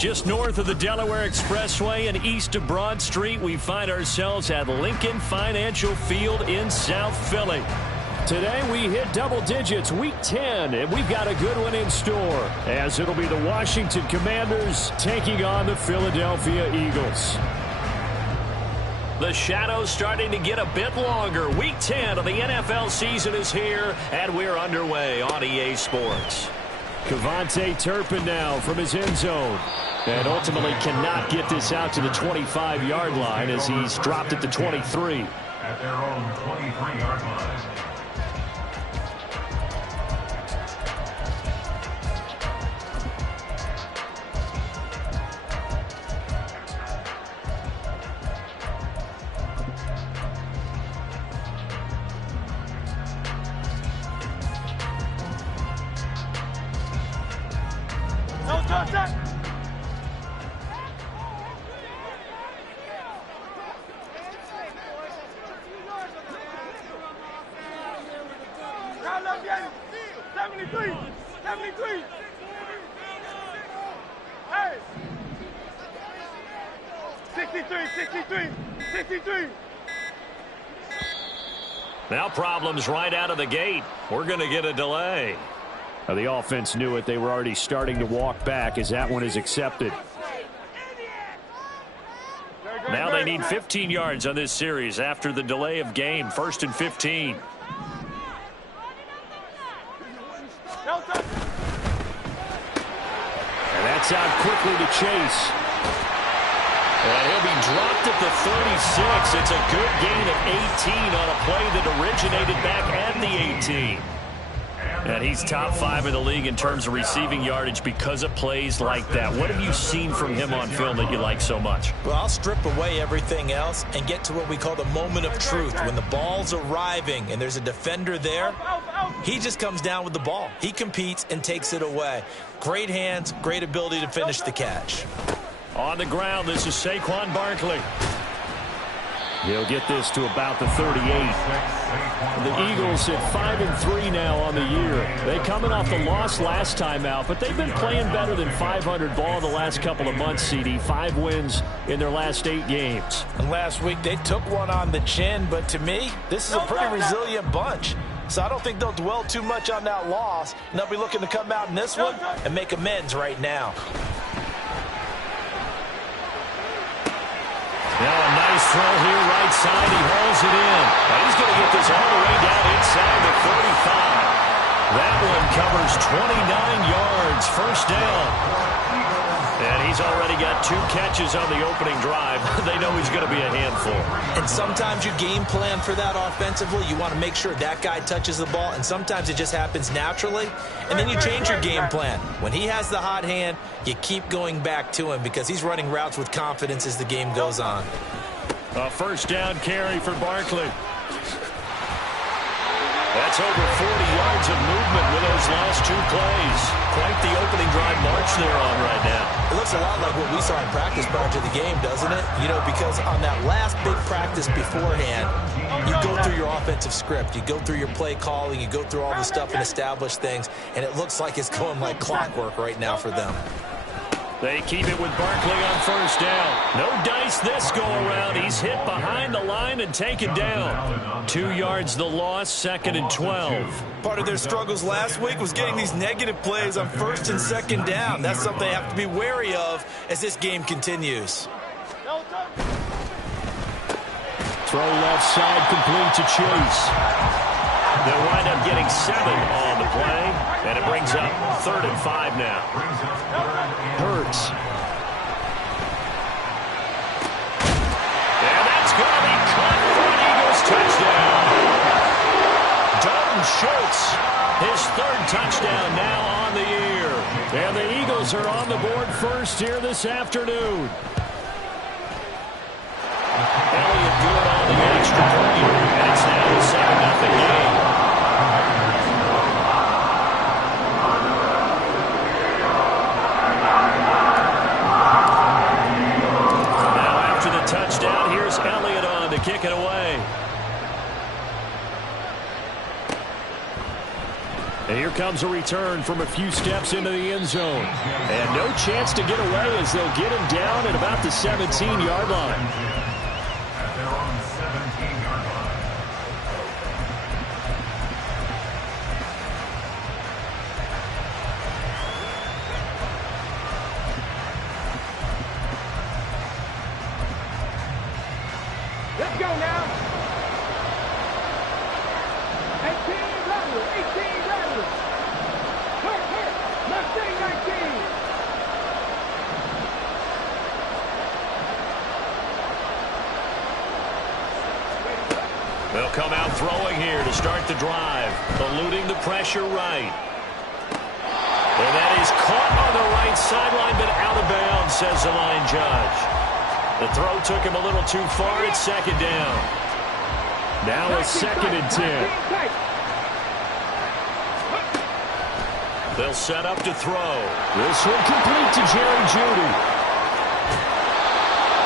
Just north of the Delaware Expressway and east of Broad Street, we find ourselves at Lincoln Financial Field in South Philly. Today we hit double digits, week 10, and we've got a good one in store, as it'll be the Washington Commanders taking on the Philadelphia Eagles. The shadows starting to get a bit longer. Week 10 of the NFL season is here, and we're underway on EA Sports. Cavante Turpin now from his end zone. And ultimately cannot get this out to the 25-yard line as he's dropped at the 23. At their own 23-yard line. Now problems right out of the gate. We're going to get a delay. The offense knew it. They were already starting to walk back as that one is accepted. Now they need 15 yards on this series after the delay of game. 1st and 15. And that's out quickly to Chase. And he'll be dropped at the 36. It's a good gain of 18 on a play that originated back at the 18. And he's top 5 in the league in terms of receiving yardage because of plays like that. What have you seen from him on film that you like so much? Well, I'll strip away everything else and get to what we call the moment of truth. When the ball's arriving and there's a defender there, he just comes down with the ball. He competes and takes it away. Great hands, great ability to finish the catch. On the ground, this is Saquon Barkley. He'll get this to about the 38. The Eagles at 5-3 now on the year. They coming off the loss last time out, but they've been playing better than 500 ball the last couple of months, CD. 5 wins in their last 8 games. And last week they took one on the chin, but to me, this is a pretty resilient bunch. So I don't think they'll dwell too much on that loss. And they'll be looking to come out in this one and make amends right now. Now a nice throw here, right side. He hauls it in. Now he's going to get this all the way down inside the 35. That one covers 29 yards. 1st down. And he's already got 2 catches on the opening drive. They know he's going to be a handful. And sometimes you game plan for that offensively. You want to make sure that guy touches the ball. And sometimes it just happens naturally. And then you change your game plan. When he has the hot hand, you keep going back to him because he's running routes with confidence as the game goes on. A 1st down carry for Barkley. That's over 40 yards of movement with those last 2 plays. Quite the opening drive march they're on right now. It looks a lot like what we saw in practice prior to the game, doesn't it? You know, because on that last big practice beforehand, you go through your offensive script. You go through your play calling. You go through all the stuff and establish things. And it looks like it's going like clockwork right now for them. They keep it with Barkley on 1st down. No dice this go-around. He's hit behind the line and taken down. 2 yards the loss, 2nd and 12. Part of their struggles last week was getting these negative plays on 1st and 2nd down. That's something they have to be wary of as this game continues. Throw left side, complete to Chase. They'll wind up getting 7 on the play, and it brings up 3rd and 5 now. Hurts. And that's going to be caught for an Eagles touchdown. Dalton Schultz, his 3rd touchdown now on the year. And the Eagles are on the board first here this afternoon. Elliott good on the extra point, and it's now a 7-0 game. Touchdown. Here's Elliott on to kick it away. And here comes a return from a few steps into the end zone. And no chance to get away as they'll get him down at about the 17-yard line. At their own 17-yard line. Let's go now. 18 Rattler, 18 Rattler. Hurt, Mustang 19. They'll come out throwing here to start the drive, eluding the pressure right. And that is caught on the right sideline, but out of bounds, says the line judge. The throw took him a little too far. It's second down. Now a 2nd and 10. They'll set up to throw. This one complete to Jerry Jeudy.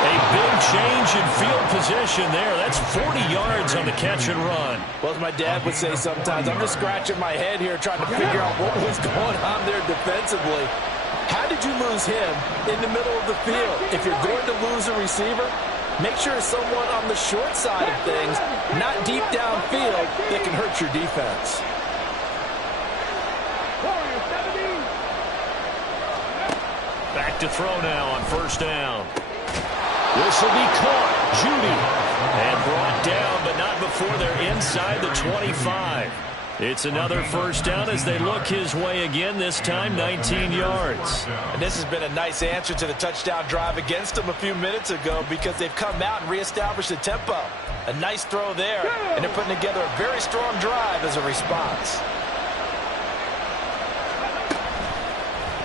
A big change in field position there. That's 40 yards on the catch and run. Well, as my dad would say sometimes, I'm just scratching my head here trying to figure out what was going on there defensively. How did you lose him in the middle of the field? If you're going to lose a receiver, make sure it's someone on the short side of things, not deep downfield, that can hurt your defense. Back to throw now on first down. This will be caught. Jeudy. And brought down, but not before they're inside the 25. It's another first down as they look his way again, this time 19 yards. And this has been a nice answer to the touchdown drive against them a few minutes ago because they've come out and reestablished the tempo. A nice throw there, and they're putting together a very strong drive as a response.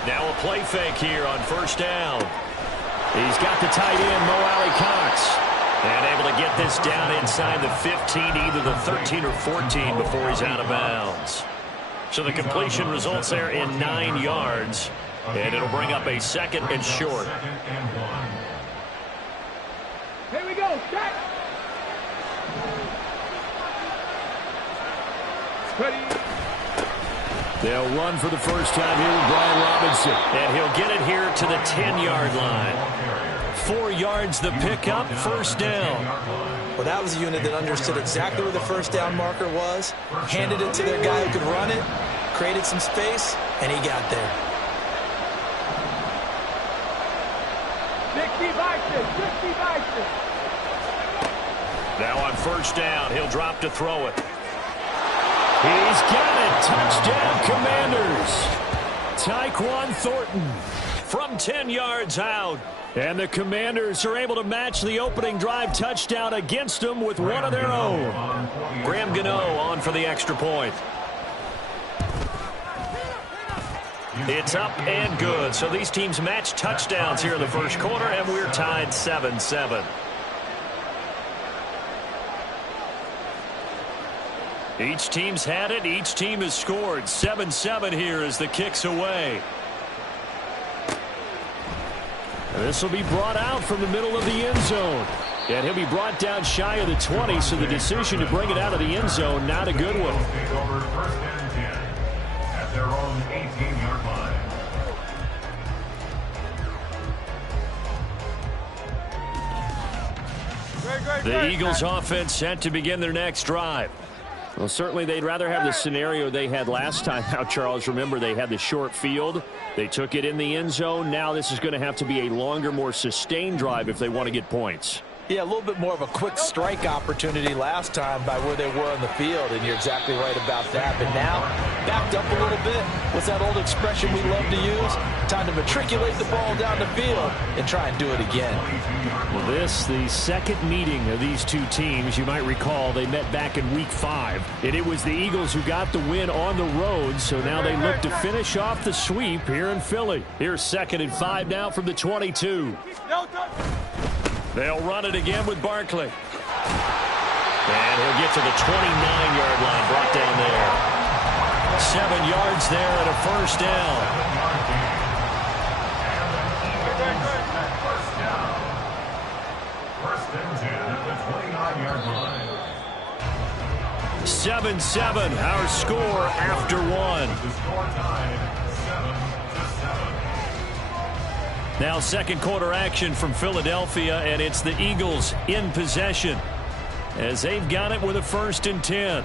Now a play fake here on first down. He's got the tight end, Mo Alley-Cox. And able to get this down inside the 15, either the 13 or 14 before he's out of bounds. So the completion results there in 9 yards. And it'll bring up a 2nd and short. Here we go, set. Ready. They'll run for the first time here with Brian Robinson. And he'll get it here to the 10-yard line. 4 yards the pickup, first down. Well, that was a unit that understood exactly where the first down marker was, handed it to their guy who could run it, created some space, and he got there. 60 Bison, 60 Bison. Now on first down, he'll drop to throw it. He's got it. Touchdown, Commanders. Tyquan Thornton from 10 yards out. And the Commanders are able to match the opening drive touchdown against them with one of their own. Graham Gano on for the extra point. It's up and good. So these teams match touchdowns here in the first quarter, and we're tied 7-7. Each team's had it. Each team has scored. 7-7 here as the kick's away. This will be brought out from the middle of the end zone. And he'll be brought down shy of the 20, so the decision to bring it out of the end zone, not a good one. Take over 1st and 10 at their own 18-yard line. The Eagles offense set to begin their next drive. Well, certainly they'd rather have the scenario they had last time out, Charles. Remember, they had the short field. They took it in the end zone. Now this is going to have to be a longer, more sustained drive if they want to get points. Yeah, a little bit more of a quick strike opportunity last time by where they were on the field, and you're exactly right about that. But now, backed up a little bit. What's that old expression we love to use? Time to matriculate the ball down the field and try and do it again. Well, this, the second meeting of these two teams. You might recall they met back in Week 5, and it was the Eagles who got the win on the road, so now they look to finish off the sweep here in Philly. Here's 2nd and 5 now from the 22. They'll run it again with Barkley. And he'll get to the 29-yard line, brought down there. 7 yards there and a first down. First and 10 at the 29-yard line. 7-7, our score after one. The score tied 7-7. Now second quarter action from Philadelphia, and it's the Eagles in possession as they've got it with a 1st and 10.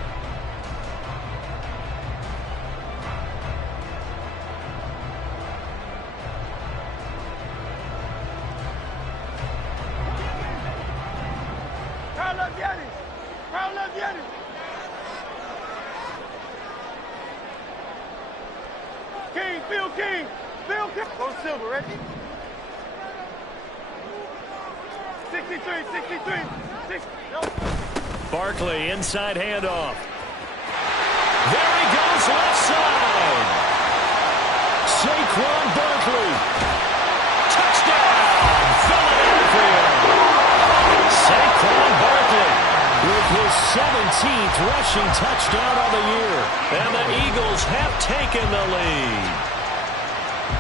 Go Silver, ready? 63. Barkley, inside handoff. There he goes, left side. Saquon Barkley. Touchdown, Philadelphia. Saquon Barkley with his 17th rushing touchdown of the year. And the Eagles have taken the lead.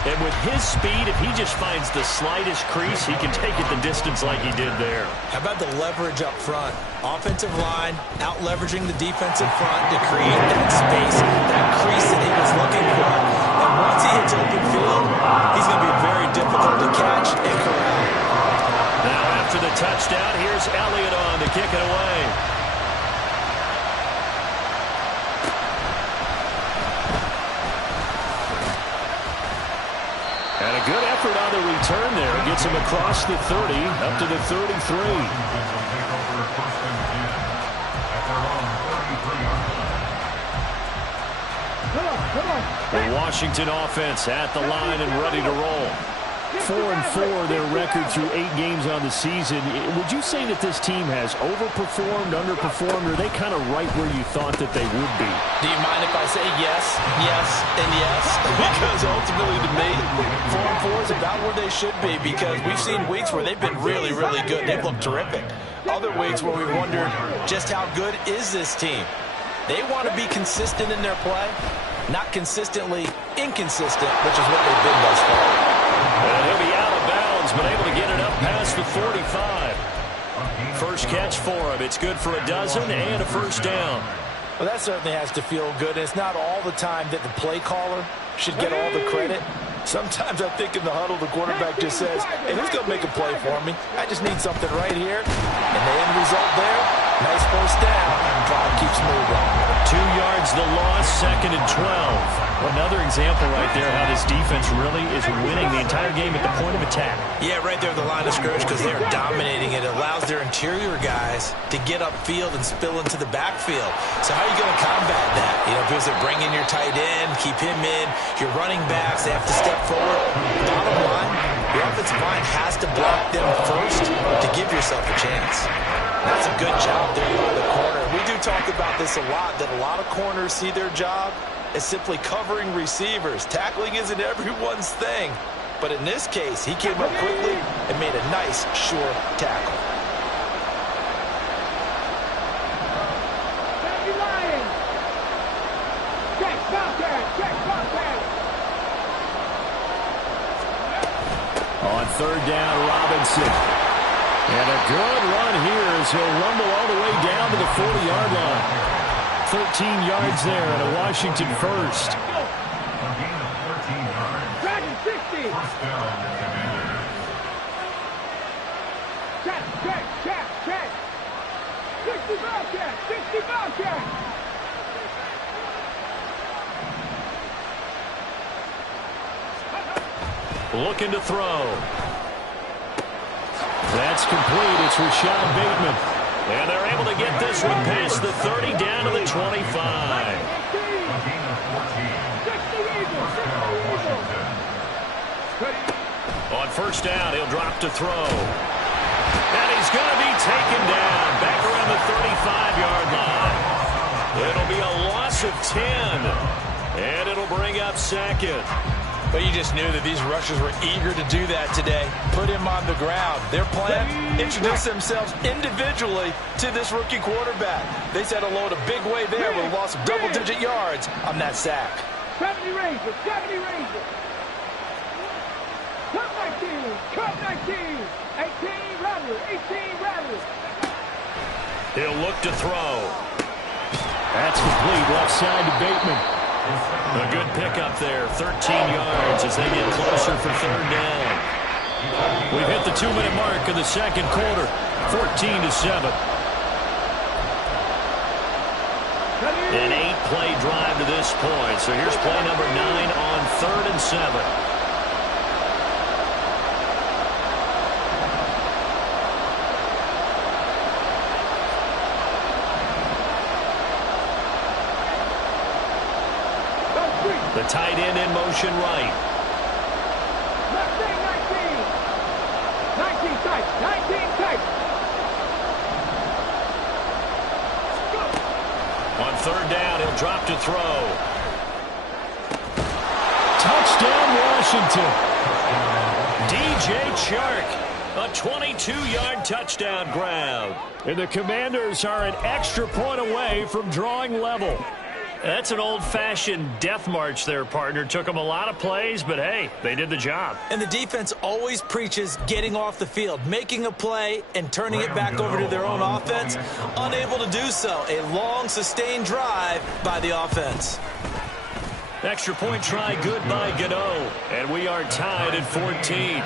And with his speed, if he just finds the slightest crease, he can take it the distance like he did there. How about the leverage up front? Offensive line out-leveraging the defensive front to create that space, that crease that he was looking for. And once he hits open field, he's going to be very difficult to catch and corral. Now after the touchdown, here's Elliott on to kick it away. And a good effort on the return there. Gets him across the 30, up to the 33. The Washington offense at the line and ready to roll. 4-4 their record through 8 games on the season. Would you say that this team has overperformed, underperformed, or are they kind of right where you thought that they would be? Do you mind if I say yes, and yes? Because ultimately to me, 4-4 is about where they should be, because we've seen weeks where they've been really, really good. They've looked terrific. Other weeks where we wondered just how good is this team. They want to be consistent in their play, not consistently inconsistent, which is what they've been thus far. And he'll be out of bounds, but able to get it up past the 45. First catch for him. It's good for a dozen and a first down. Well, that certainly has to feel good. It's not all the time that the play caller should get all the credit. Sometimes I think in the huddle, the quarterback just says, hey, who's going to make a play for me? I just need something right here. And the end result there, nice first down. Drive keeps moving. 2 yards the loss, 2nd and 12. Another example right there how this defense really is winning the entire game at the point of attack. Yeah, right there at the line of scrimmage, because they're dominating it. It allows their interior guys to get upfield and spill into the backfield. So how are you going to combat that? You know, because they bring in your tight end, keep him in, your running backs, they have to step forward. Bottom line, your offensive line has to block them first to give yourself a chance. That's a good job there by the corner. We do talk about this a lot, that a lot of corners see their job as simply covering receivers. Tackling isn't everyone's thing. But in this case, he came up quickly and made a nice, sure tackle. On 3rd down, Robinson. And a good run here as he'll rumble all the way down to the 40-yard line. 13 yards there and a Washington first. Dragon 60. Check. 60 Bobcat. Looking to throw. That's complete. It's Rashad Bateman. And they're able to get this one past the 30 down to the 25. On first down, he'll drop to throw. And he's going to be taken down back around the 35-yard line. It'll be a loss of 10. And it'll bring up 2nd. But you just knew that these rushers were eager to do that today. Put him on the ground. Their plan, introduce themselves individually to this rookie quarterback. They said hello to big way there with a loss of double-digit yards on that sack. 70 Rangers. Cut 19. 18 Rattlers. He'll look to throw. complete left side to Bateman. A good pickup there, 13 yards as they get closer for third down. We've hit the 2-minute mark of the second quarter, 14-7. An 8-play drive to this point. So here's play number 9 on 3rd and 7. The tight end in motion right. Left wing, 19. 19 tight. 19 tight. On third down, he'll drop to throw. Touchdown, Washington. DJ Chark, a 22-yard touchdown grab. And the Commanders are an extra point away from drawing level. That's an old-fashioned death march there, partner. Took them a lot of plays, but hey, they did the job. And the defense always preaches getting off the field, making a play, and turning it back over to their own offense. Unable to do so. A long, sustained drive by the offense. Extra point try good by Gano. And we are tied at 14.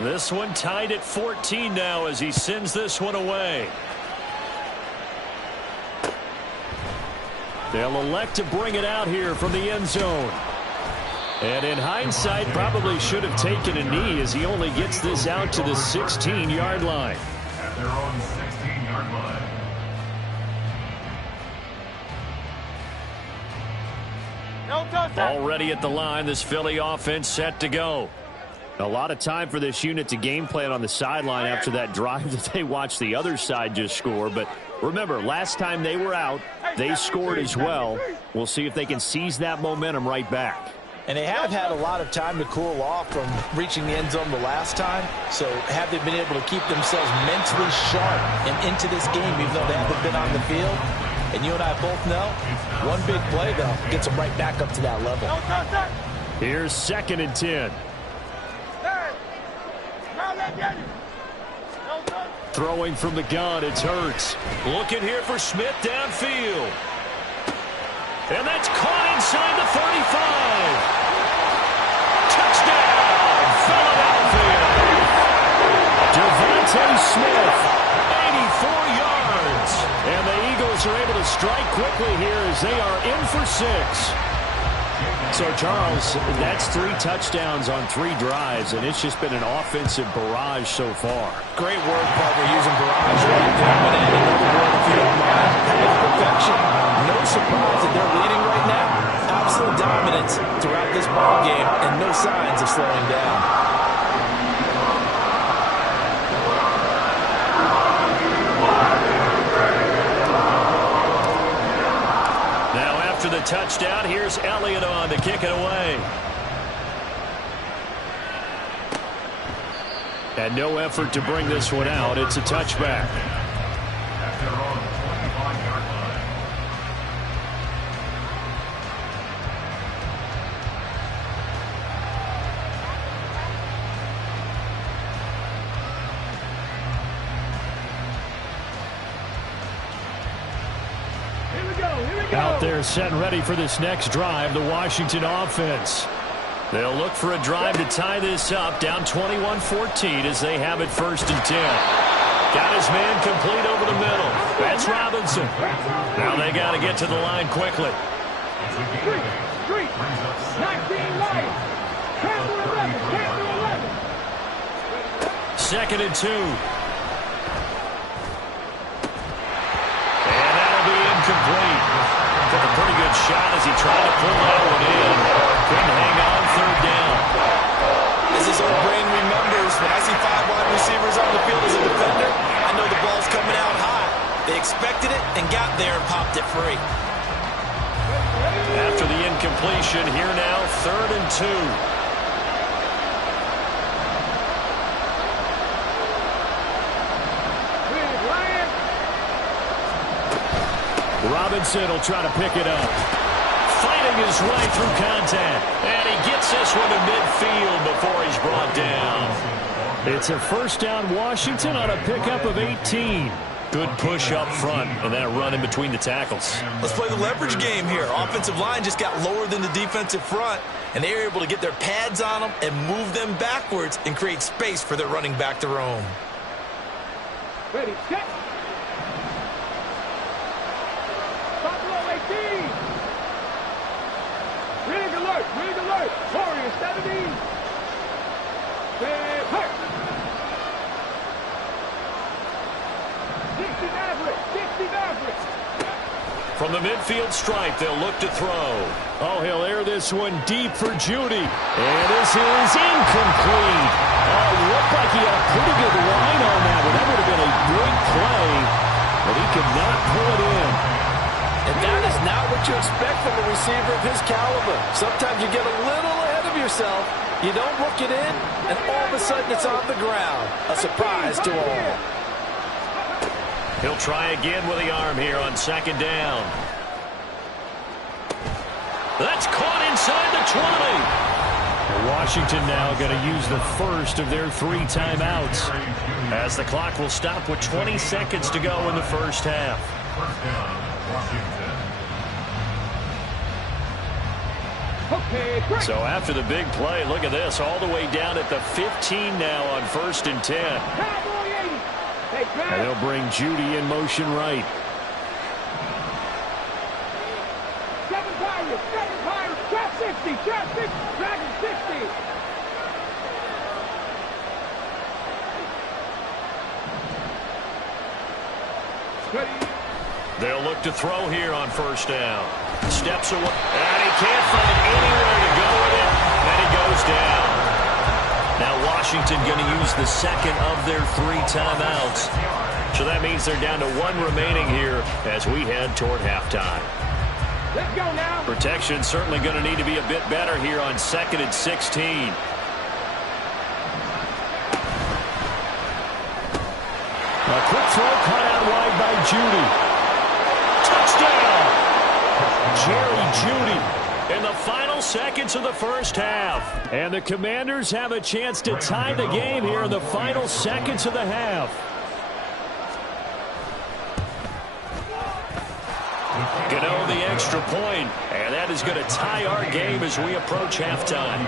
This one tied at 14 now as he sends this one away. They'll elect to bring it out here from the end zone. And in hindsight, probably should have taken a knee as he only gets this out to the 16-yard line. At their own 16-yard line. Already at the line, this Philly offense set to go. A lot of time for this unit to game plan on the sideline after that drive that they watched the other side just score. But remember, last time they were out, they scored as well. We'll see if they can seize that momentum right back. And they have had a lot of time to cool off from reaching the end zone the last time. So have they been able to keep themselves mentally sharp and into this game even though they haven't been on the field? And you and I both know, one big play, though, gets them right back up to that level. Here's 2nd and 10. Throwing from the gun, it's Hurts. Looking here for Smith downfield. And that's caught inside the 35. Touchdown, Philadelphia. Devontae Smith, 84 yards. And the Eagles are able to strike quickly here as they are in for 6. So, Charles, that's 3 touchdowns on 3 drives, and it's just been an offensive barrage so far. Great work, partner, using barrage right there. But another word, if you don't mind, perfection. No surprise that they're leading right now. Absolute dominance throughout this ball game, and no signs of slowing down. After the touchdown, here's Elliott on to kick it away. And no effort to bring this one out. It's a touchback. At their own 25-yard line. Out there set and ready for this next drive, the Washington offense. They'll look for a drive to tie this up, down 21-14 as they have it 1st and 10. Got his man complete over the middle. That's Robinson. Now they got to get to the line quickly. Street, 19 light. 10 to 11, 10 to 11. 2nd and 2. And that'll be incomplete. Took a pretty good shot as he tried to pull that one in. Couldn't hang on 3rd down. As his old brain remembers, when I see 5 wide receivers on the field as a defender, I know the ball's coming out high. They expected it and got there and popped it free. After the incompletion, here now, 3rd and 2. Robinson will try to pick it up. Fighting his way through contact. And he gets this one to midfield before he's brought down. It's a first down Washington on a pickup of 18. Good push up front and then a run in between the tackles. Let's play the leverage game here. Offensive line just got lower than the defensive front, and they were able to get their pads on them and move them backwards and create space for their running back to roam. Ready, set. Buffalo 18. Rig alert, rig alert. Warriors 17. Red hurt. 60 Maverick, 60 Maverick. From the midfield stripe, they'll look to throw. Oh, he'll air this one deep for Judy. And this is incomplete. Oh, looked like he had a pretty good line on that one. That would have been a great play, but he could not pull it in. And that is not what you expect from a receiver of his caliber. Sometimes you get a little ahead of yourself. You don't look it in, and all of a sudden it's on the ground. A surprise to all. He'll try again with the arm here on second down. That's caught inside the 20. Washington now going to use the first of their 3 timeouts, as the clock will stop with 20 seconds to go in the first half. First down, Washington. So after the big play, look at this, all the way down at the 15 now on 1st and 10. And they'll bring Judy in motion right. 7 Pirates, trap 60, Dragon 60. Ready. They'll look to throw here on 1st down. Steps away, and he can't find anywhere to go with it, and he goes down. Now Washington going to use the second of their 3 timeouts. So that means they're down to 1 remaining here as we head toward halftime. Let's go now. Protection certainly going to need to be a bit better here on 2nd and 16. A quick throw caught out wide by Judy. Touchdown! Jerry Judy in the final seconds of the first half. And the Commanders have a chance to tie the game here in the final seconds of the half. Gano the extra point, and that is going to tie our game as we approach halftime.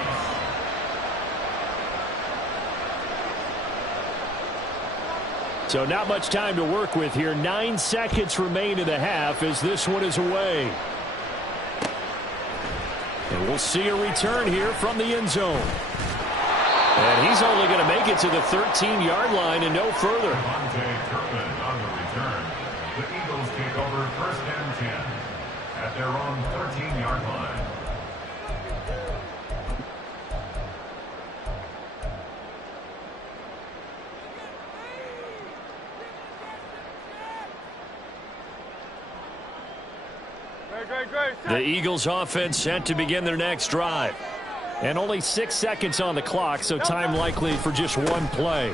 So not much time to work with here. 9 seconds remain in the half as this one is away. And we'll see a return here from the end zone. And he's only going to make it to the 13-yard line and no further. On the return. The Eagles take over 1st and 10 at their own 13-yard line. The Eagles offense set to begin their next drive. And only 6 seconds on the clock, so time likely for just 1 play.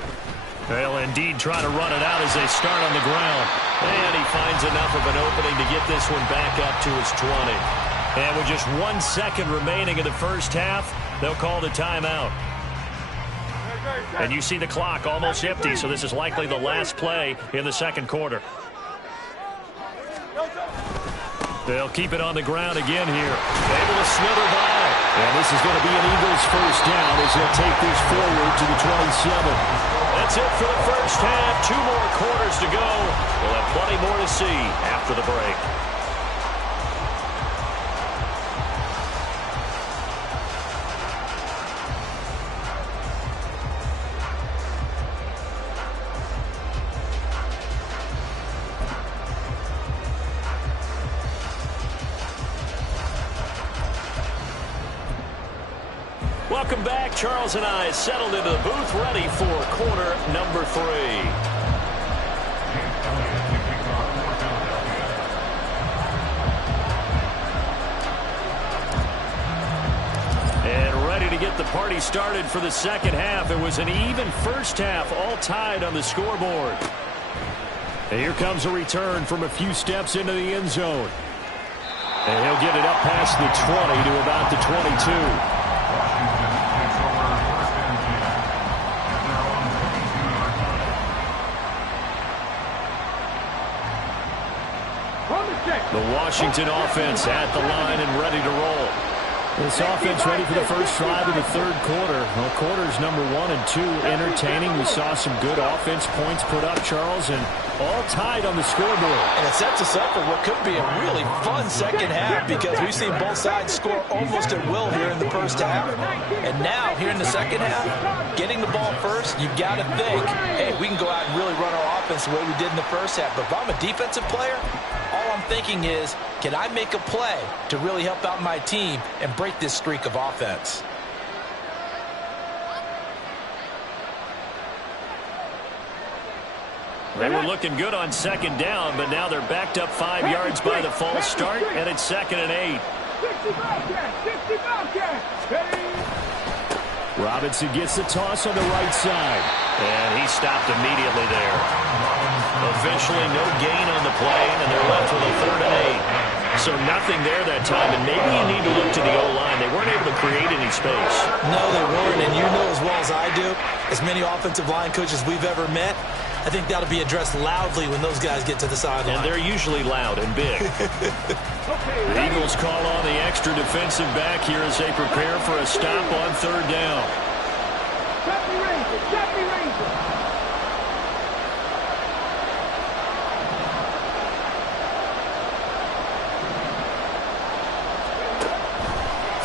They'll indeed try to run it out as they start on the ground. And he finds enough of an opening to get this one back up to his 20. And with just 1 second remaining in the first half, they'll call the timeout. And you see the clock almost empty, so this is likely the last play in the second quarter. They'll keep it on the ground again here. Able to slither by. And this is going to be an Eagles first down as they'll take this forward to the 27. That's it for the first half. 2 more quarters to go. We'll have plenty more to see after the break. Welcome back. Charles and I settled into the booth, ready for quarter number 3. And ready to get the party started for the second half. It was an even first half, all tied on the scoreboard. And here comes a return from a few steps into the end zone. And he'll get it up past the 20 to about the 22. The Washington offense at the line and ready to roll. This offense ready for the first drive of the third quarter. Well, quarters number 1 and 2 entertaining. We saw some good offense points put up, Charles, and all tied on the scoreboard. And it sets us up for what could be a really fun second half because we've seen both sides score almost at will here in the first half. And now, here in the second half, getting the ball first, you've got to think, hey, we can go out and really run our offense the way we did in the first half. But if I'm a defensive player, all I'm thinking is, can I make a play to really help out my team and break this streak of offense? They were looking good on second down, but now they're backed up 5 yards by the false start, and it's 2nd and 8. Robinson gets the toss on the right side, and he stopped immediately there. Officially no gain on the play, and they're left with a 3rd and 8. So nothing there that time, and maybe you need to look to the O-line. They weren't able to create any space. No, they weren't, and you know as well as I do, as many offensive line coaches we've ever met, I think that'll be addressed loudly when those guys get to the sideline. And they're usually loud and big. The Eagles call on the extra defensive back here as they prepare for a stop on 3rd down.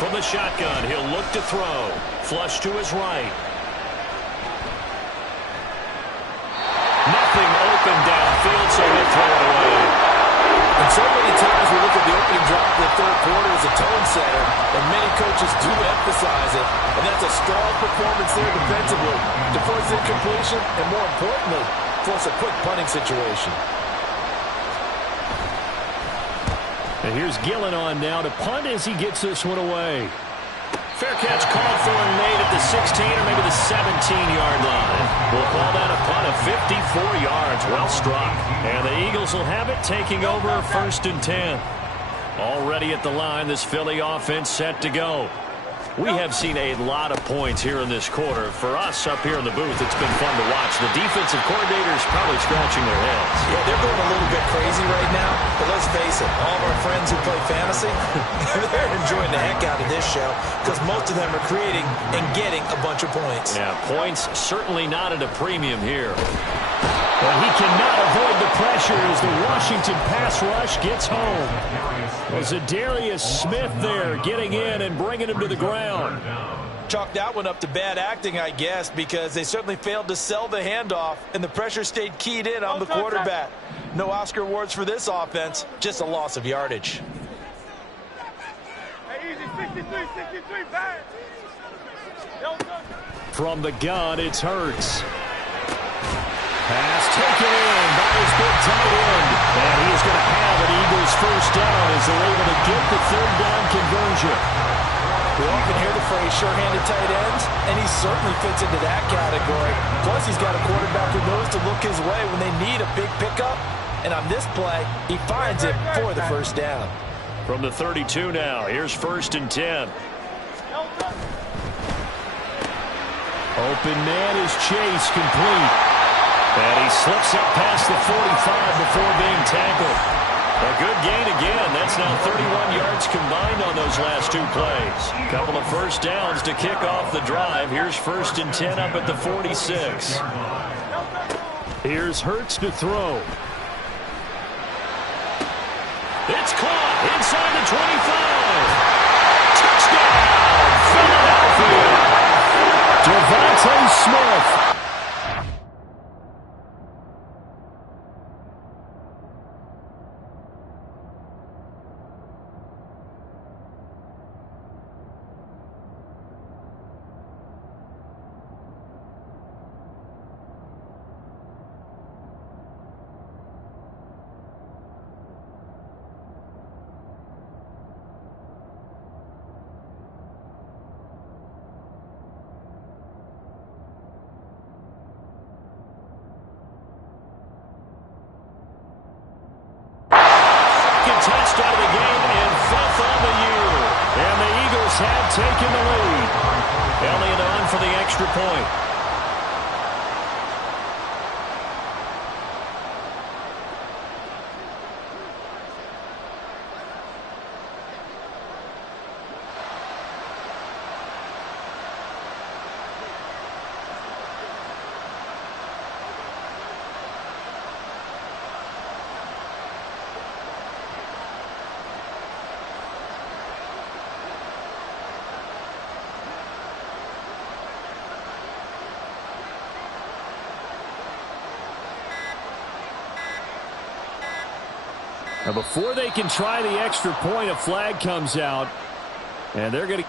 From the shotgun, he'll look to throw. Flush to his right. Nothing open downfield, so he'll throw it away. And so many times we look at the opening drive of the third quarter as a tone setter, and many coaches do emphasize it. And that's a strong performance there defensively to force incompletion, and more importantly, force a quick punting situation. And here's Gillen on now to punt as he gets this one away. Fair catch called for and made at the 16 or maybe the 17-yard line. We'll call that a punt of 54 yards. Well struck. And the Eagles will have it, taking over 1st and 10. Already at the line, this Philly offense set to go. We have seen a lot of points here in this quarter. For us up here in the booth, it's been fun to watch. The defensive coordinators probably scratching their heads. Yeah, they're going a little bit crazy right now, but let's face it, all of our friends who play fantasy, they're enjoying the heck out of this show because most of them are creating and getting a bunch of points. Yeah, points certainly not at a premium here. But he cannot avoid the pressure as the Washington pass rush gets home. Was Zadarius Smith there getting in and bringing him to the ground. Chalk that one up to bad acting, I guess, because they certainly failed to sell the handoff, and the pressure stayed keyed in on the quarterback. No Oscar awards for this offense, just a loss of yardage. From the gun, it's Hurts. Pass taken in by his big tight end. And he is going to have an Eagles first down as they're able to get the 3rd down conversion. We often hear the phrase sure-handed tight ends, and he certainly fits into that category. Plus, he's got a quarterback who knows to look his way when they need a big pickup. And on this play, he finds it for the first down. From the 32 now, here's 1st and 10. Open man is Chase, complete. And he slips up past the 45 before being tackled. A good gain again. That's now 31 yards combined on those last 2 plays. Couple of first downs to kick off the drive. Here's 1st and 10 up at the 46. Here's Hurts to throw. It's caught inside the 25. Touchdown, Philadelphia. Devontae Smith. Touchdown of the game and 5th on the year. And the Eagles have taken the lead. Elliott on for the extra point. Now before they can try the extra point, a flag comes out, and they're going to...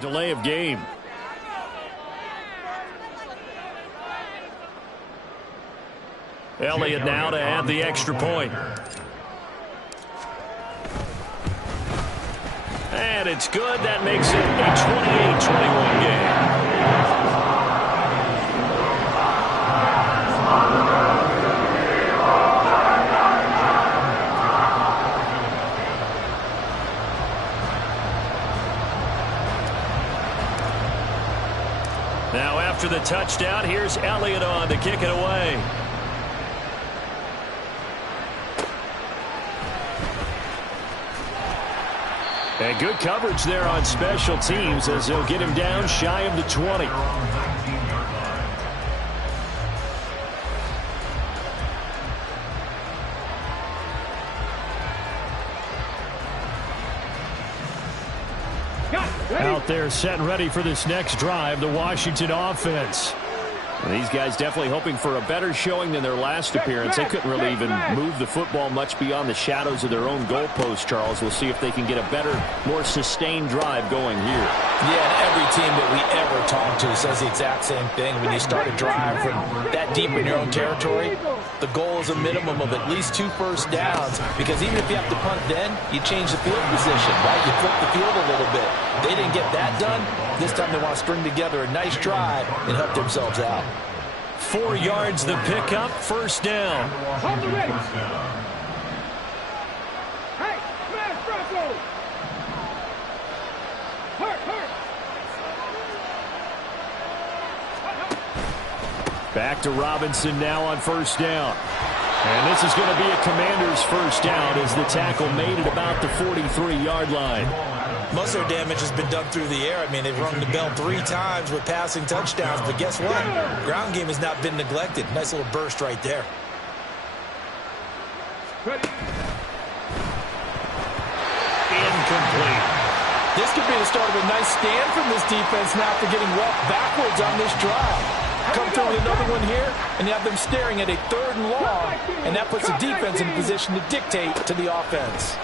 Delay of game. Elliott now to add the extra point. And it's good. That makes it a 28-21 game. Now after the touchdown, here's Elliott on to kick it away. And good coverage there on special teams as they'll get him down shy of the 20. Out there set and ready for this next drive, the Washington offense. And these guys definitely hoping for a better showing than their last appearance. They couldn't really even move the football much beyond the shadows of their own goalpost, Charles. We'll see if they can get a better, more sustained drive going here. Yeah, and every team that we ever talk to says the exact same thing. When you start a drive from that deep in your own territory, the goal is a minimum of at least 2 first downs, because even if you have to punt then, you change the field position, right? You flip the field a little bit. They didn't get that done. This time they want to string together a nice drive and help themselves out. 4 yards the pickup, first down. Hold the ready. Hey, smash Bronco. Hurt. Back to Robinson now on first down. And this is going to be a Commander's first down as the tackle made it about the 43-yard line. Most of their damage has been done through the air. I mean, they've rung the bell 3 times with passing touchdowns, but guess what? Ground game has not been neglected. Nice little burst right there. Incomplete. This could be the start of a nice stand from this defense now after getting walked backwards on this drive. Come through with another one here, and you have them staring at a 3rd and long, and that puts the defense in a position to dictate to the offense.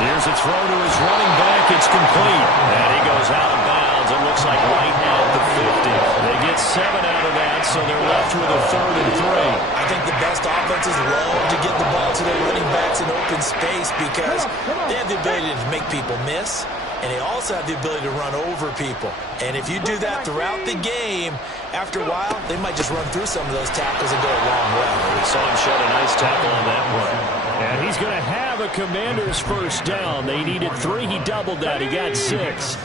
Here's a throw to his running back. It's complete. And he goes out of bounds. It looks like right at the 50. They get 7 out of that, so they're left with a 3rd and 3. I think the best offenses love to get the ball to their running backs in open space because they have the ability to make people miss, and they also have the ability to run over people. And if you do that throughout the game, after a while, they might just run through some of those tackles and go a long way. We saw him shed a nice tackle on that play. And he's going to have a Commander's first down. They needed 3. He doubled that. He got 6. First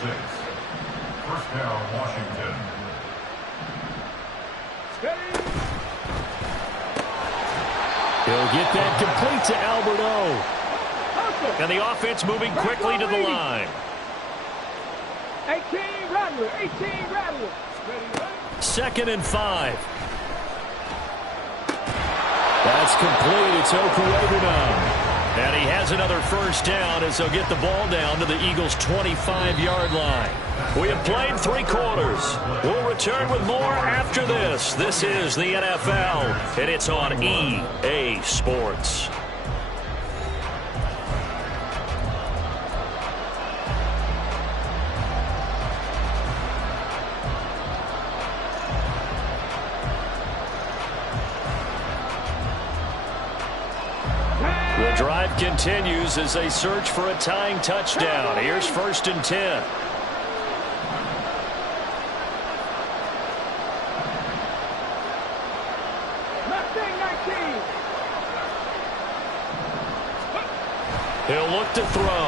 down, Washington. He'll get that complete to Albert O. And the offense moving quickly to the line. 18 Rattler, 18 Rattler. 2nd and 5. That's complete. It's Okuebu now. And he has another first down as they'll get the ball down to the Eagles' 25-yard line. We have played 3 quarters. We'll return with more after this. This is the NFL, and it's on EA Sports. The drive continues as they search for a tying touchdown. Here's 1st and 10. He'll look to throw.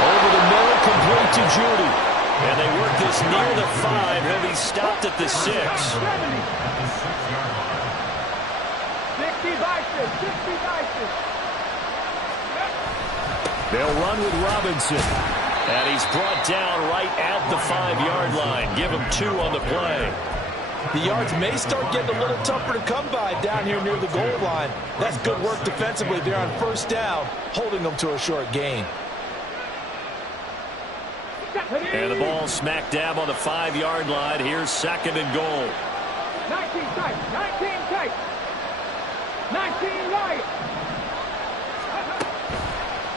Over the middle, complete to Judy. And they work this near the 5. He'll be stopped at the 6. They'll run with Robinson. And he's brought down right at the 5-yard line. Give him 2 on the play. The yards may start getting a little tougher to come by down here near the goal line. That's good work defensively there on first down, holding them to a short gain. And the ball smack dab on the 5-yard line. Here's 2nd and goal. 19 tight, 19 tight. 19 right.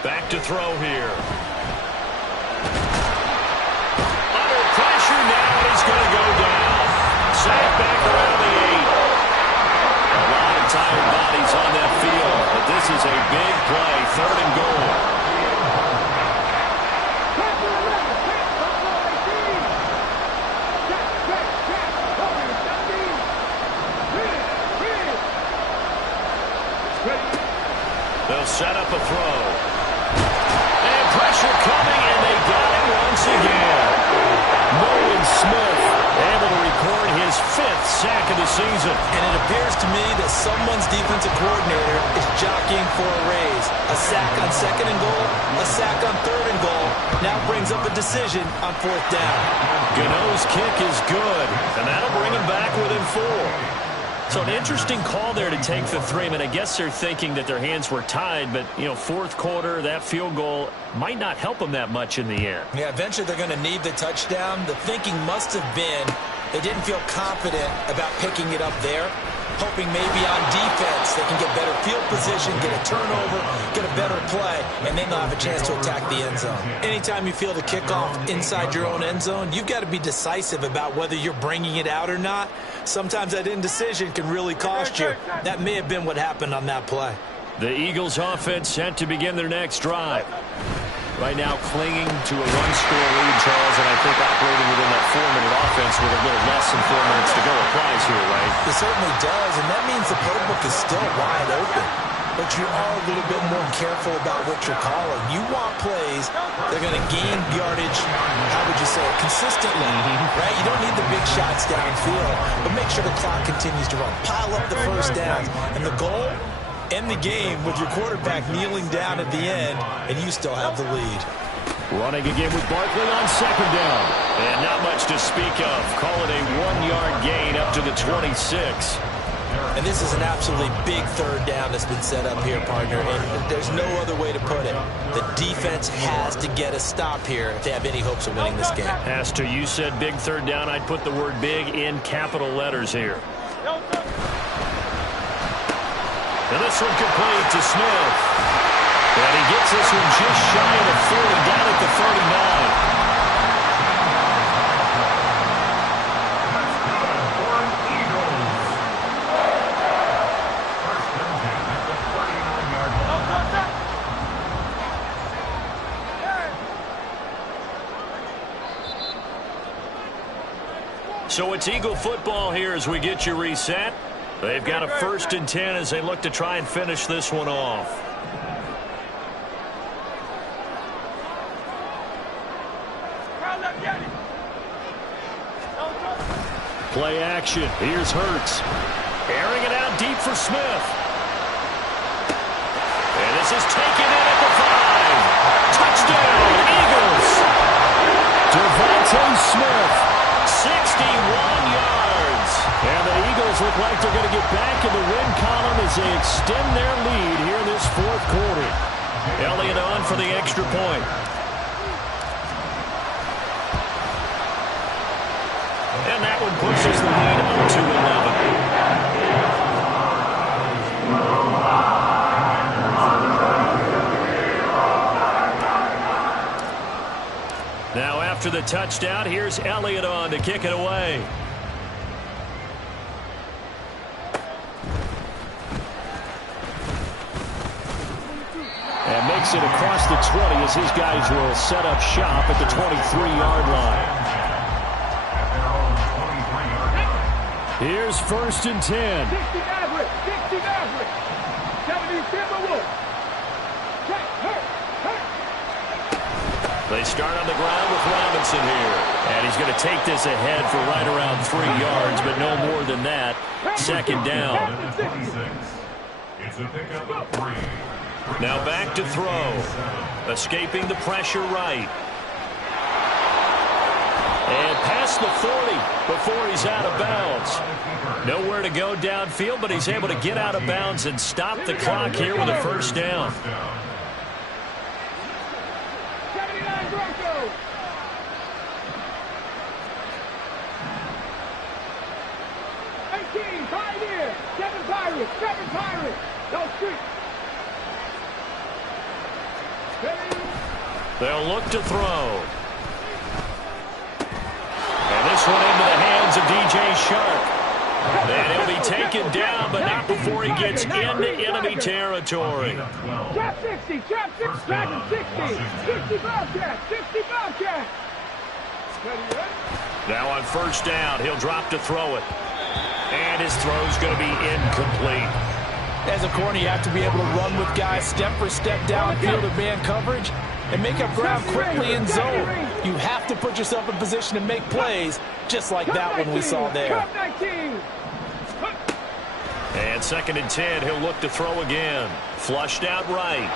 Back to throw here. Under pressure now, and he's going to go down. Sacked back around the 8. A lot of tired bodies on that field, but this is a big play, 3rd and goal. They'll set up a throw. And pressure coming, and they got him once again. Nolan Smith able to record his 5th sack of the season. And it appears to me that someone's defensive coordinator is jockeying for a raise. A sack on 2nd and goal, a sack on 3rd and goal. Now brings up a decision on 4th down. Gano's kick is good, and that'll bring him back within 4. So an interesting call there to take the 3. I mean, I guess they're thinking that their hands were tied, but, you know, 4th quarter, that field goal might not help them that much in the end. Yeah, eventually they're going to need the touchdown. The thinking must have been they didn't feel confident about picking it up there, hoping maybe on defense they can get better field position, get a turnover, get a better play, and then they'll have a chance to attack the end zone. Anytime you feel the kickoff inside your own end zone, you've got to be decisive about whether you're bringing it out or not. Sometimes that indecision can really cost you. That may have been what happened on that play. The Eagles offense set to begin their next drive. Right now clinging to a one-score lead, Charles, and I think operating within that 4-minute offense with a little less than 4 minutes to go applies here, right? It certainly does, and that means the playbook is still wide open. But you are a little bit more careful about what you're calling. You want plays that are going to gain yardage, how would you say it, consistently, right? You don't need the big shots downfield, but make sure the clock continues to run. Pile up the first downs. And the goal, end the game with your quarterback kneeling down at the end, and you still have the lead. Running again with Barkley on 2nd down. And not much to speak of. Call it a 1-yard gain up to the 26. And this is an absolutely big 3rd down that's been set up here, partner, and there's no other way to put it. The defense has to get a stop here if they have any hopes of winning this game. Has to. You said big 3rd down. I'd put the word big in capital letters here. And this one complete to Smith. And he gets this one just shy of the 40, down at the 39. So it's Eagle football here as we get you reset. They've got a 1st and 10 as they look to try and finish this one off. Play action. Here's Hurts. Airing it out deep for Smith. And this is taken in at the 5. Touchdown, Eagles. Devontae Smith, 61 yards. And the Eagles look like they're going to get back in the win column as they extend their lead here in this 4th quarter. Elliott on for the extra point. And that one pushes the lead up to 11. Now after the touchdown, here's Elliott on to kick it away. And makes it across the 20 as his guys will set up shop at the 23-yard line. Here's 1st and 10. 60 Maverick. 60 Maverick. 70 Timberwolves. They start on the ground with Robinson here. And he's going to take this ahead for right around 3 yards, but no more than that. 2nd down. It's a pickup of 3. Now back to throw. Escaping the pressure right. And past the 40 before he's out of bounds. Nowhere to go downfield, but he's able to get out of bounds and stop the clock here with a 1st down. 79 Broncos. 18 Pioneer. 7 Pirates. 7 Pirates. No street. They'll look to throw. And this one into the hands of DJ Shark. And he'll be taken down, but not before he gets into enemy territory. Trap 60, trap 6, Dragon 60, 60 Bobcat, 60 Bobcat. Now on first down, he'll drop to throw it. And his throw's going to be incomplete. As a corner, you have to be able to run with guys step for step downfield in man coverage and make up ground quickly in zone. You have to put yourself in position to make plays, just like that one we saw there. And 2nd and 10, he'll look to throw again. Flushed out right.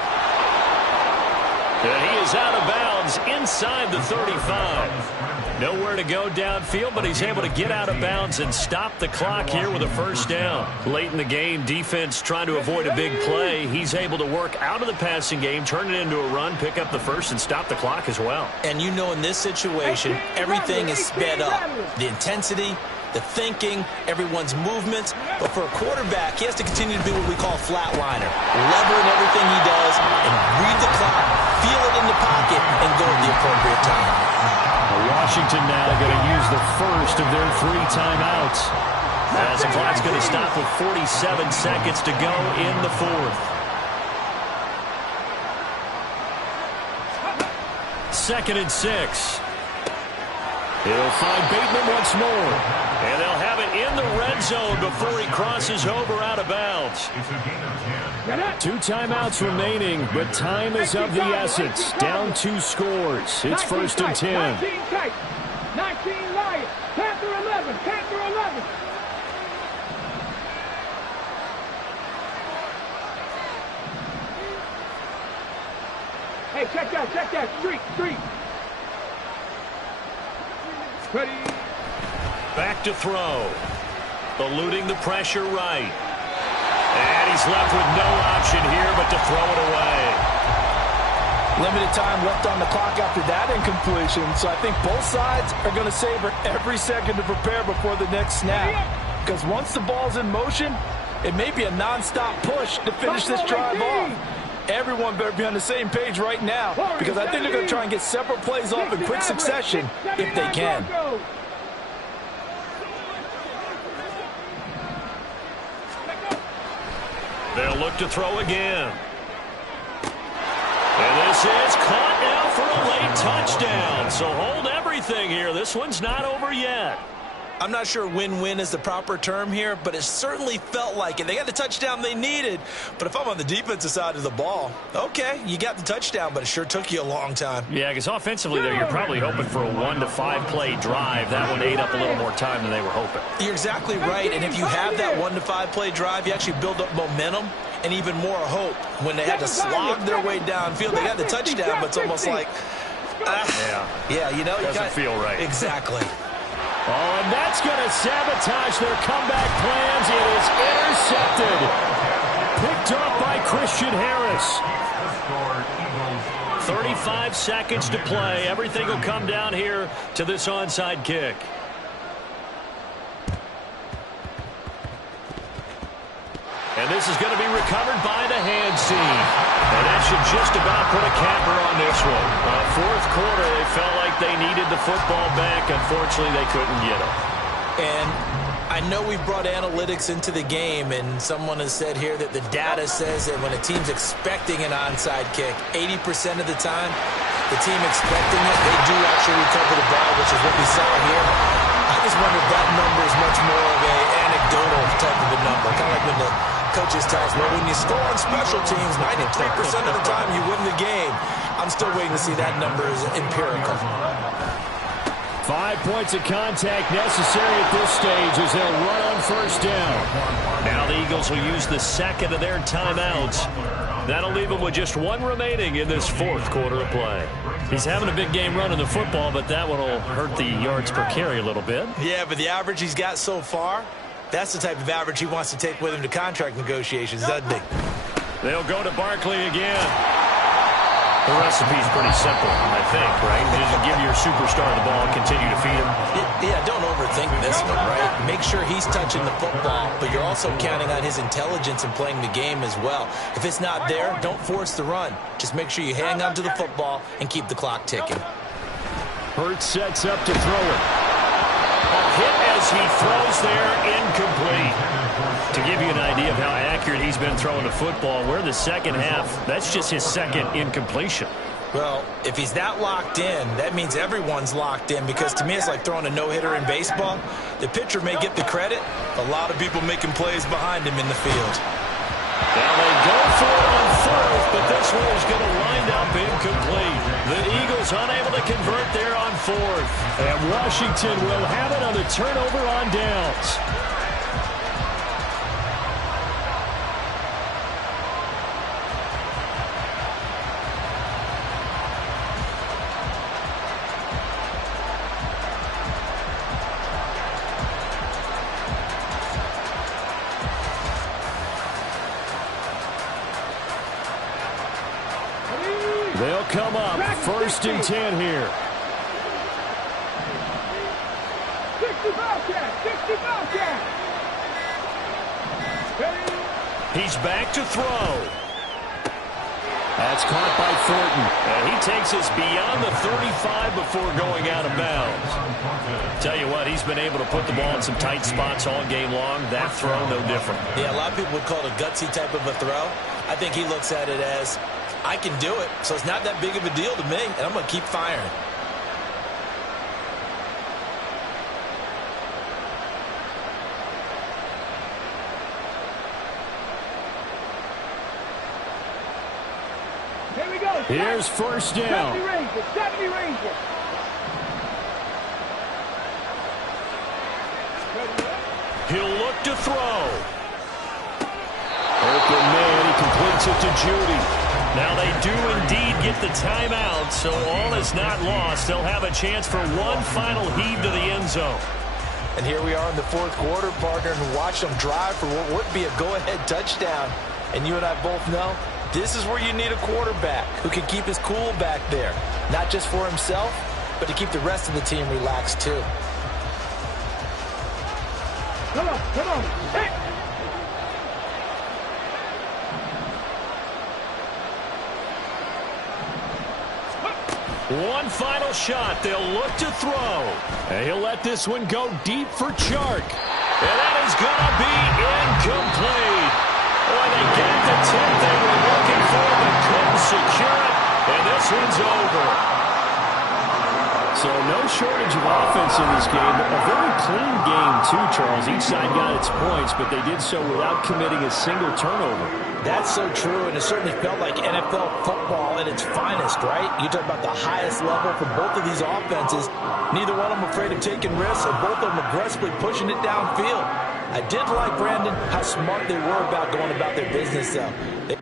And he is out of bounds inside the 35. Nowhere to go downfield, but he's able to get out of bounds and stop the clock here with a first down. Late in the game, defense trying to avoid a big play. He's able to work out of the passing game, turn it into a run, pick up the first, and stop the clock as well. And you know in this situation, everything is sped up. The intensity, the thinking, everyone's movements. But for a quarterback, he has to continue to be what we call a flatliner. Lever in everything he does and read the clock, feel it in the pocket, and go at the appropriate time. Washington now going to use the first of their 3 timeouts. As the clock's going to stop with 47 seconds to go in the 4th. 2nd and 6. He'll find Bateman once more. And they'll have it in the red zone before he crosses over out of bounds. 2 timeouts remaining, but time is of the essence. Down 2 scores. It's 1st and 10. 19 Lions. Panther 11. Panther 11. Hey, check that. Check that. Street. Ready. Back to throw. Eluding the pressure right. And he's left with no option here but to throw it away. Limited time left on the clock after that incompletion, so I think both sides are going to savor every second to prepare before the next snap. Because once the ball's in motion, it may be a non-stop push to finish this drive off. Everyone better be on the same page right now, because I think they're going to try and get several plays off in quick succession if they can. They'll look to throw again. And this is caught now for a late touchdown. So hold everything here. This one's not over yet. I'm not sure win-win is the proper term here, but it certainly felt like it. They got the touchdown they needed, but if I'm on the defensive side of the ball, okay, you got the touchdown, but it sure took you a long time. Yeah, because offensively there, you're probably hoping for a 1 to 5 play drive. That one ate up a little more time than they were hoping. You're exactly right, and if you have that 1 to 5 play drive, you actually build up momentum and even more hope. When they had to slog their way downfield, they got the touchdown, but it's almost like, yeah, you know. Doesn't feel right. Exactly. Oh, and that's going to sabotage their comeback plans. It is intercepted. Picked up by Christian Harris. 35 seconds to play. Everything will come down here to this onside kick. And this is going to be recovered by the hands team. And that should just about put a capper on this one. 4th quarter, they felt like they needed the football back. Unfortunately, they couldn't get it. And I know we brought analytics into the game, and someone has said here that the data says that when a team's expecting an onside kick, 80% of the time, the team expecting it, they do actually recover the ball, which is what we saw here. I just wonder if that number is much more of an anecdotal type of a number. Kind of like when the coaches tell us, well, when you score on special teams, 93% of the time you win the game. I'm still waiting to see that number is empirical. 5 points of contact necessary at this stage as they'll run on first down. Now the Eagles will use the second of their timeouts. That'll leave them with just 1 remaining in this 4th quarter of play. He's having a big game running the football, but that one will hurt the yards per carry a little bit. Yeah, but the average he's got so far, that's the type of average he wants to take with him to contract negotiations, doesn't he? They'll go to Barkley again. The recipe's pretty simple, I think, right? Just give your superstar the ball and continue to feed him. Yeah, don't overthink this one, right? Make sure he's touching the football, but you're also counting on his intelligence in playing the game as well. If it's not there, don't force the run. Just make sure you hang on to the football and keep the clock ticking. Hurts sets up to throw it. A hit as he throws there, incomplete. To give you an idea of how accurate he's been throwing the football, we're in the second half. That's just his second incompletion. Well, if he's that locked in, that means everyone's locked in, because to me it's like throwing a no-hitter in baseball. The pitcher may get the credit, a lot of people making plays behind him in the field. Now they go for it on fourth, but this one is going to wind up incomplete. The Eagles unable to convert there on fourth. And Washington will have it on the turnover on downs. They'll come up, 1st and 10 here. 60 Bobcat, 60 Bobcat. He's back to throw. That's caught by Thornton. And he takes us beyond the 35 before going out of bounds. Tell you what, he's been able to put the ball in some tight spots all game long. That throw, no different. Yeah, a lot of people would call it a gutsy type of a throw. I think he looks at it as, I can do it, so it's not that big of a deal to me, and I'm going to keep firing. Here we go. Here's 1st down. 70 Rangers, 70 Rangers. He'll look to throw. Open man, he completes it to Judy. Now they do indeed get the timeout, so all is not lost. They'll have a chance for one final heave to the end zone. And here we are in the 4th quarter, partner, and watch them drive for what would be a go-ahead touchdown. And you and I both know this is where you need a quarterback who can keep his cool back there. Not just for himself, but to keep the rest of the team relaxed too. Come on, come on. Hey. One final shot. They'll look to throw. And he'll let this one go deep for Chark. And that is going to be incomplete. Boy, they got the tip they were looking for, but couldn't secure it. And this one's over. So no shortage of offense in this game. A very clean game, too, Charles. Each side got its points, but they did so without committing a single turnover. That's so true, and it certainly felt like NFL football at its finest, right? You talk about the highest level for both of these offenses. Neither one of them afraid of taking risks, and both of them aggressively pushing it downfield. I did like, Brandon, how smart they were about going about their business, though.